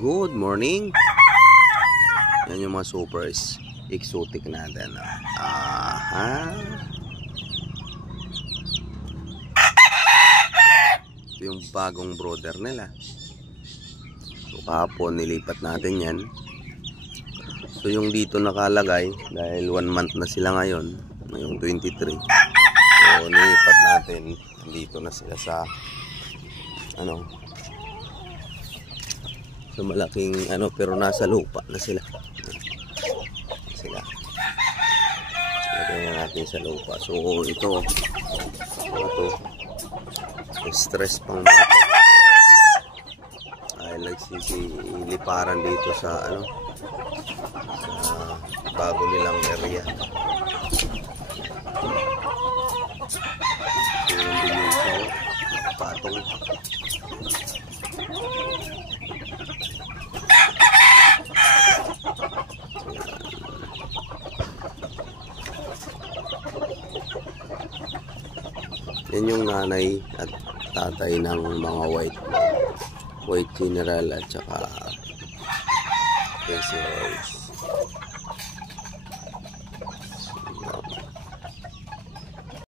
Good morning. Yan yung mga super exotic natin. Aha. Ito yung bagong brother nila. So kahapon nilipat natin yan. So yung dito nakalagay, dahil 1 month na sila ngayon, ngayong 23. So nilipat natin, dito na sila sa sa malaking pero nasa lupa na sila. Lagay na natin sa lupa. So ito stress pang mga to ay nagsisiliparan dito sa sa bago nilang area. So yung sa patong yan yung nanay at tatay ng mga white general at saka Crazy Horse.